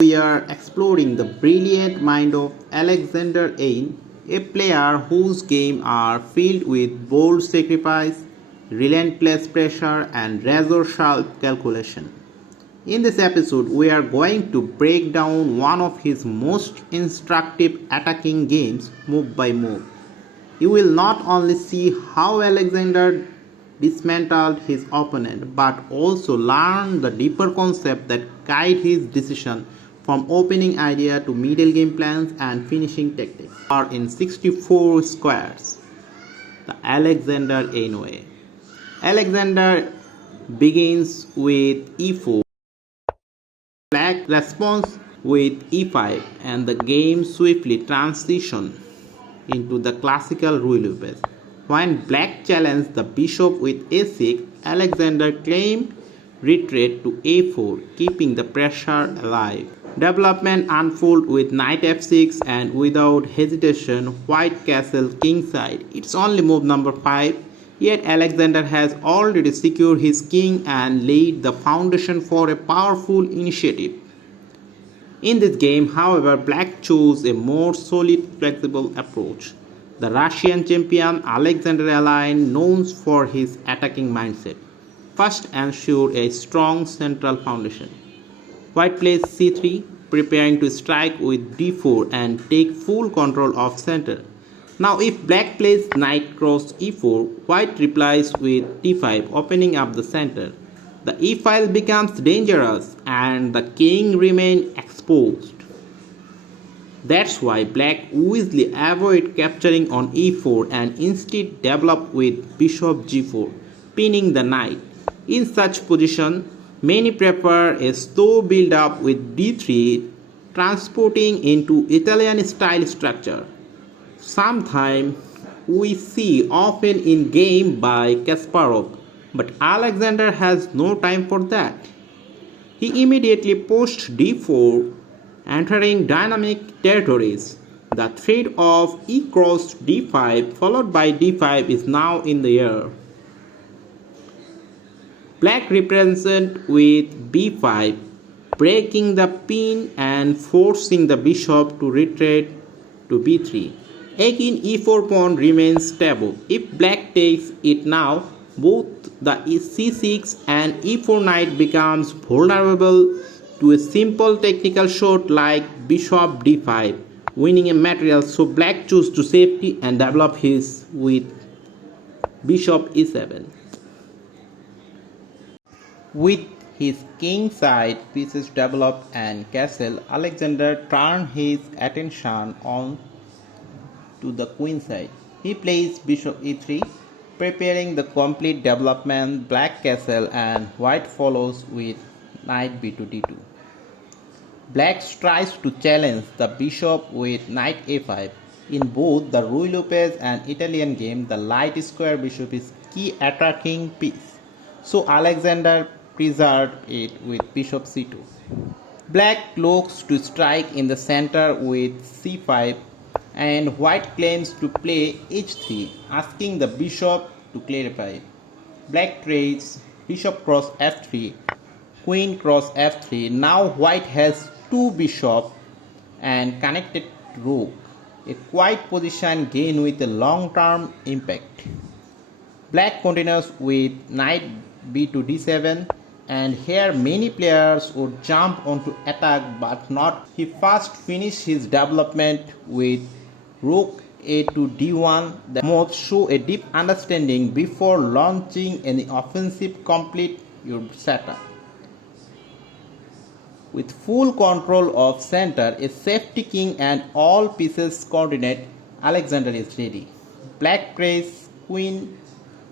We are exploring the brilliant mind of Alexander Ain, a player whose games are filled with bold sacrifice, relentless pressure, and razor-sharp calculation. In this episode, we are going to break down one of his most instructive attacking games move by move. You will not only see how Alexander dismantled his opponent but also learn the deeper concepts that guide his decision from opening idea to middle game plans and finishing tactics. Are in 64 squares. The Alexander Ain way. Alexander begins with e4. Black responds with e5 and the game swiftly transitions into the classical Ruy Lopez. When Black challenged the bishop with a6, Alexander claimed retreat to a4, keeping the pressure alive. Development unfolded with knight f6 and without hesitation, white castle kingside. It's only move number 5, yet Alexander has already secured his king and laid the foundation for a powerful initiative. In this game, however, Black chose a more solid, flexible approach. The Russian champion Alexander Alexender, known for his attacking mindset, first ensured a strong central foundation. White plays c3, preparing to strike with d4 and take full control of center. Now if Black plays knight cross e4, White replies with d5, opening up the center. The e-file becomes dangerous and the king remains exposed. That's why Black wisely avoid capturing on e4 and instead develop with bishop g4, pinning the knight. In such position, many prefer a slow build-up with d3, transporting into Italian style structure. Sometimes we see often in game by Kasparov, but Alexander has no time for that. He immediately pushed d4, entering dynamic territories. The threat of e cross d5 followed by d5 is now in the air. Black represents with b5, breaking the pin and forcing the bishop to retreat to b3. Again, e4 pawn remains stable. If Black takes it now, both the c6 and e4 knight becomes vulnerable to a simple technical shot like bishop d5, winning a material. So Black chose to safety and develop his with bishop e7. With his king side pieces developed and castle, Alexander turned his attention on to the queen side. He plays bishop e3, preparing the complete development. Black castle and White follows with knight b2 d2. Black tries to challenge the bishop with knight a5. In both the Ruy Lopez and Italian game, the light square bishop is key attacking piece, so Alexander preserved it with bishop c2. Black looks to strike in the center with c5 and White claims to play h3, asking the bishop to clarify. Black trades bishop cross f3, queen cross f3. Now White has two bishops and connected rook, a quiet position gain with a long-term impact. Black continues with knight b2 d7, and here many players would jump onto attack but not. He first finished his development with rook a2 d1. The moves show a deep understanding before launching any offensive. Complete your setup. With full control of center, a safety king and all pieces coordinate, Alexander is ready. Black plays queen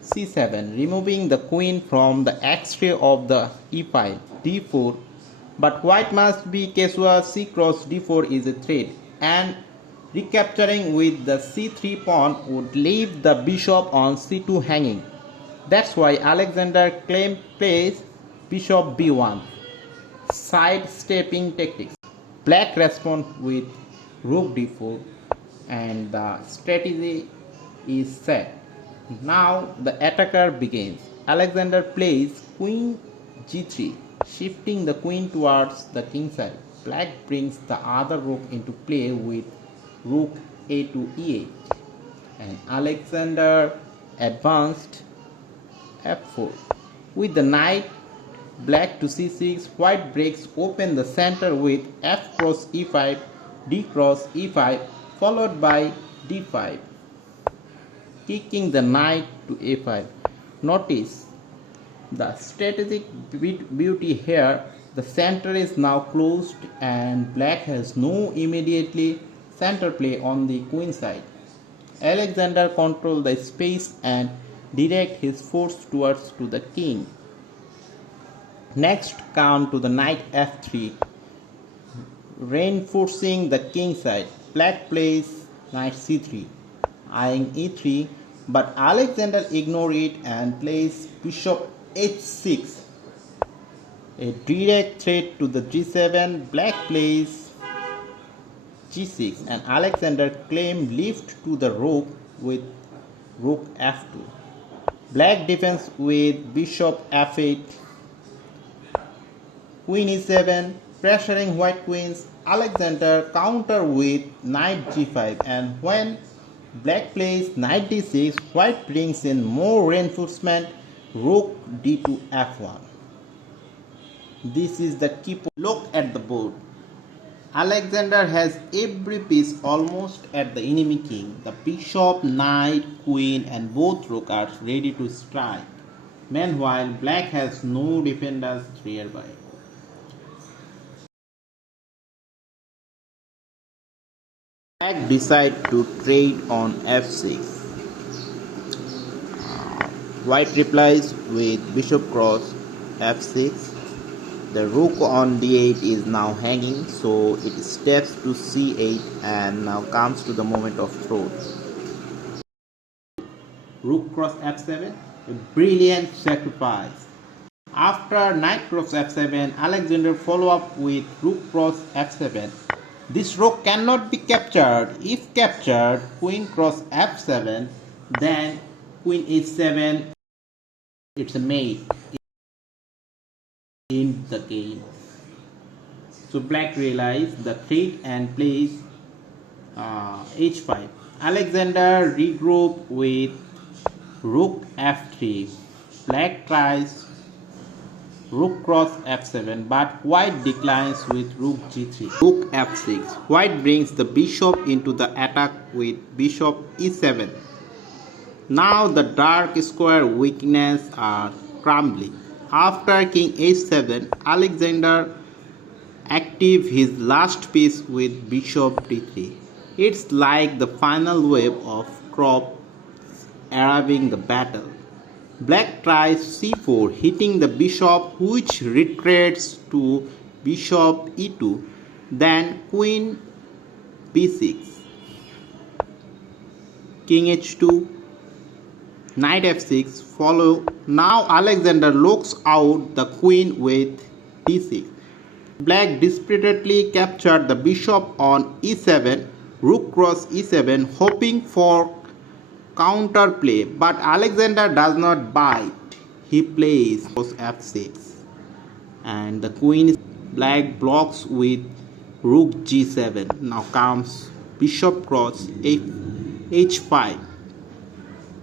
c7, removing the queen from the x-ray of the e-file, d4, but White must be casual. C cross d4 is a threat, and recapturing with the c3 pawn would leave the bishop on c2 hanging. That's why Alexander plays bishop b1, sidestepping tactics. Black responds with rook d4 and the strategy is set. Now the attacker begins. Alexander plays queen g3, shifting the queen towards the king side. Black brings the other rook into play with rook a to e8, and Alexander advanced f4. With the knight black to c6, white breaks open the center with f cross e5, d cross e5, followed by d5, kicking the knight to a5. Notice the strategic beauty here. The center is now closed and black has no immediately center play on the queen side. Alexander controls the space and direct his force towards to the king. Next come to the knight f3, reinforcing the king side. Black plays knight c3, eyeing e3, but Alexander ignores it and plays bishop h6, a direct threat to the g7. Black plays g6 and Alexander claims lift to the rook with rook f2. Black defends with bishop f8, queen e7, pressuring white queens. Alexander counter with knight g5, and when black plays knight d6, white brings in more reinforcement, rook d2 f1. This is the key point. Look at the board. Alexander has every piece almost at the enemy king. The bishop, knight, queen and both rook are ready to strike. Meanwhile, black has no defenders nearby. Black decides to trade on f6. White replies with bishop cross f6. The rook on d8 is now hanging, so it steps to c8 and now comes to the moment of throw. Rook cross f7, a brilliant sacrifice. After knight cross f7, Alexander follow up with rook cross f7. This rook cannot be captured. If captured, queen cross f7, then queen h7. It's a mate in the game. So black realized the threat and plays h5. Alexander regroup with rook f3. Black tries rook cross f7, but white declines with rook g3. Rook f6. White brings the bishop into the attack with bishop e7. Now the dark square weakness are crumbling. After king h7, Alexander active his last piece with bishop d3. It's like the final wave of crop arriving the battle. Black tries c4, hitting the bishop, which retreats to bishop e2, then queen b6, king h2, knight f6 follow. Now Alexander locks out the queen with d6. Black desperately captured the bishop on e7, rook cross e7, hoping for counter play, but Alexander does not bite. He plays f6 and the queen is black blocks with rook g7. Now comes bishop cross h5.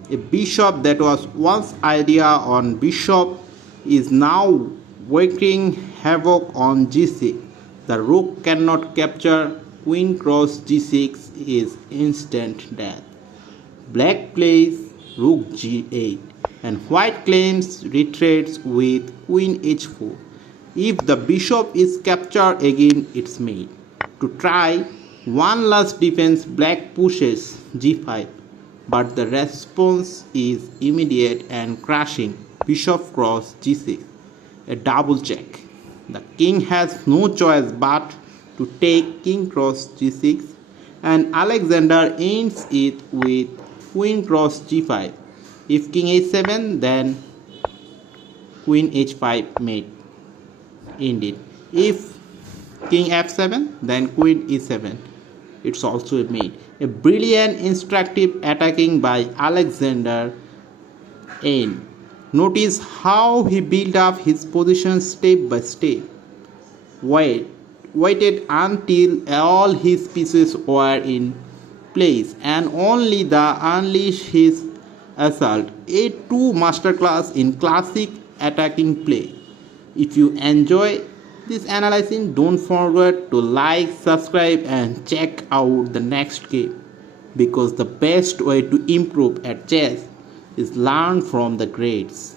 A bishop that was once idea on bishop is now working havoc on g6. The rook cannot capture. Queen cross g6 is instant death. Black plays rook g8 and white claims retreats with queen h4. If the bishop is captured again, it's mate. To try one last defense, black pushes g5, but the response is immediate and crashing. Bishop cross g6, a double check. The king has no choice but to take king cross g6, and Alexander ends it with queen cross g5. If king h7, then queen h5 mate ended. If king f7, then queen e7. It's also a mate. A brilliant instructive attacking by Alexander N. Notice how he built up his position step by step. Wait, waited until all his pieces were in place and only the unleash his assault. A true masterclass in classic attacking play. If you enjoy this analysis, don't forget to like, subscribe and check out the next game, because the best way to improve at chess is learn from the greats.